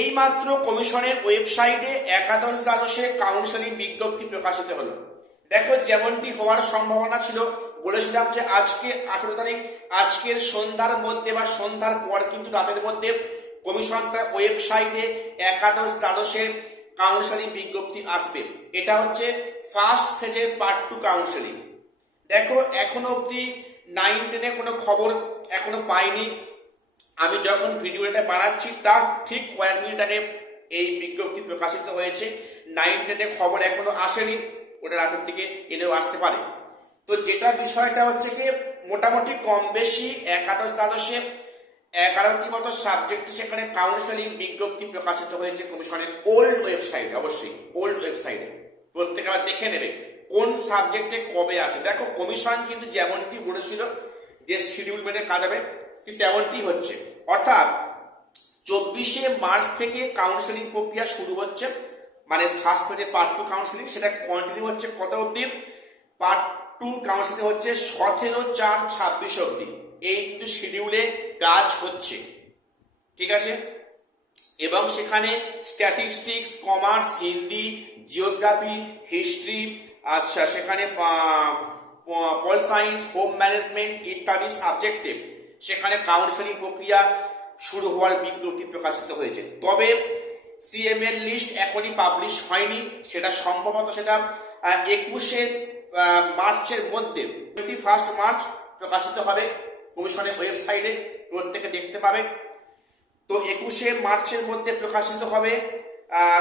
এইমাত্র কমিশনের ওয়েবসাইটে একাদশ দ্বাদশে কাউন্সেলিং বিজ্ঞপ্তি প্রকাশিত হলো। দেখো, যেমনটি হওয়ার সম্ভাবনা ছিল, বলেছিলাম যে আজকে 18 তারিখ, আজকের সন্ধ্যার মধ্যে বা সন্ধ্যার পর কিন্তু রাতের মধ্যে কমিশন তার ওয়েবসাইটে একাদশ দ্বাদশের কাউন্সেলিং বিজ্ঞপ্তি আসবে। এটা হচ্ছে ফার্স্ট ফেজের পার্ট 2 কাউন্সেলিং। দেখো, এখনো অবধি 9-10 কোনো খবর এখনো পাইনি। আমি যখন ভিডিওটা বানাচ্ছি তার ঠিক কয়েক মিনিট আগে এই বিজ্ঞপ্তি প্রকাশিত হয়েছে। 9-10 খবর এখনো আসেনি, ওটা রাতের দিকে এলেও আসতে পারে। তো যেটা বিষয়টা হচ্ছে কি, মোটামুটি কম বেশি একাদশ দ্বাদশে 11টি মতো সাবজেক্ট সেখানে কাউন্সেলিং বিজ্ঞপ্তি প্রকাশিত হয়েছে কমিশনের ওল্ড ওয়েবসাইটে। অবশ্যই ওল্ড ওয়েবসাইটে প্রত্যেকে আবার দেখে নেবে কোন সাবজেক্টে কবে আছে। দেখো, কমিশন কিন্তু যেমনটি বলেছিল যে শিডিউল মেনে কাজ হবে, কিন্তু তেমনটি হচ্ছে। অর্থাৎ 24শে মার্চ থেকে কাউন্সেলিং প্রক্রিয়া শুরু হচ্ছে, মানে ফার্স্ট ফেজে পার্ট 2 কাউন্সেলিং, সেটা কন্টিনিউ হচ্ছে কত অবধি? পার্ট 2 কাউন্সেলিং হচ্ছে 17/4/26 অবধি। এই কিন্তু শিডিউলে কাজ হচ্ছে, ঠিক আছে। এবং সেখানে statistics, commerce, Hindi, geography, history, আচ্ছা সেখানে পল সায়েন্স, হোম ম্যানেজমেন্ট ইত্যাদি সাবজেক্টে সেখানে কাউন্সেলিং প্রক্রিয়া শুরু হওয়ার বিজ্ঞপ্তি প্রকাশিত হয়েছে। তবে সিএম এর লিস্ট এখনই পাবলিশ হয়নি, সেটা সম্ভবত সেটা 21শে মার্চের মধ্যে, 21 মার্চ প্রকাশিত হবে কমিশনের ওয়েবসাইটে, প্রত্যেকে দেখতে পাবে। তো 21শে মার্চের মধ্যে প্রকাশিত হবে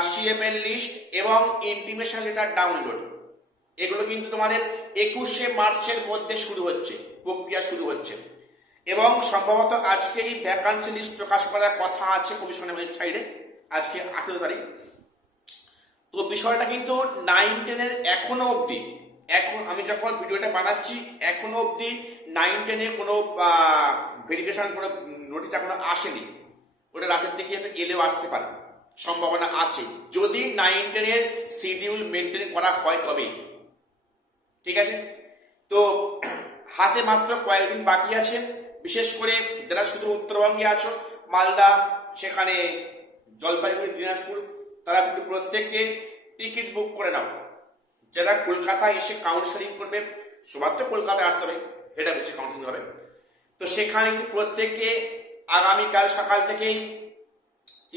সিএম এর লিস্ট এবং ইন্টিমেশন লেটার ডাউনলোড। এগুলো কিন্তু তোমাদের 21শে মার্চের মধ্যে শুরু হচ্ছে, প্রক্রিয়া শুরু হচ্ছে। এবং সম্ভবত আজকেই ভ্যাকান্সি লিস্ট প্রকাশ করার কথা আছে কমিশনের ওয়েবসাইটে, আজকে 18 তারিখ। তো বিষয়টা কিন্তু 9-10 এখনো অবধি, এখন আমি যখন ভিডিওটা বানাচ্ছি এখনো অবধি 9-10 কোনো ভেরিফিকেশন, কোনো নোটিশ এখনো আসেনি। ওটা রাতের দিকে এলেও আসতে পারে, সম্ভাবনা আছে, যদি 9-10 শিডিউল মেনটেন করা হয় তবেই, ঠিক আছে। তো হাতে মাত্র কয়েকদিন বাকি আছে। বিশেষ করে যারা শুধু উত্তরবঙ্গে আছো, মালদা, সেখানে জলপাইগুড়ি, দিনাজপুর, তারা কিন্তু প্রত্যেককে টিকিট বুক করে নাও। যারা কলকাতায় এসে কাউন্সেলিং করবে, সবার তো কলকাতায় আসতে হবে, এটা বেশি কাউন্সেলিং হবে। তো সেখানে কিন্তু প্রত্যেককে আগামীকাল সকাল থেকেই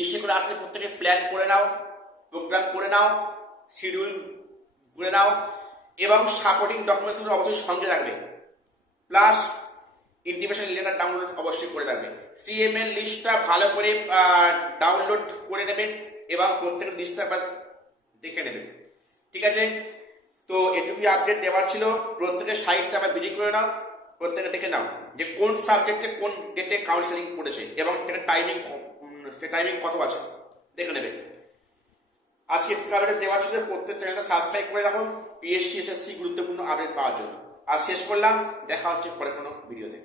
এসে করে আসলে প্রত্যেকে প্ল্যান করে নাও, প্রোগ্রাম করে নাও, শিডিউল করে নাও এবং সাপোর্টিং ডকুমেন্টসগুলো অবশ্যই সঙ্গে রাখবে। প্লাস ইন্টিমেশন লেটার ডাউনলোড অবশ্যই করে রাখবে। সিএম এর লিস্টটা ভালো করে ডাউনলোড করে নেবেন এবং প্রত্যেকের লিস্টটা দেখে নেবেন, ঠিক আছে। তো এটুকুই আপডেট দেওয়ার ছিল। প্রত্যেকের সাইটটা আবার ভিজিট করে নাও, প্রত্যেকে দেখে নাও যে কোন সাবজেক্টে কোন ডেটে কাউন্সেলিং পড়েছে এবং টাইমিং কত আছে, দেখে নেবে। আজকে আপডেট দেওয়ার ছিল, প্রত্যেক চ্যানেলটা সাবস্ক্রাইব করে রাখুন পিএসসি এসএসসি গুরুত্বপূর্ণ আপডেট পাওয়ার জন্য। আর শেষ করলাম, দেখা হচ্ছে পরে কোনো ভিডিওতে।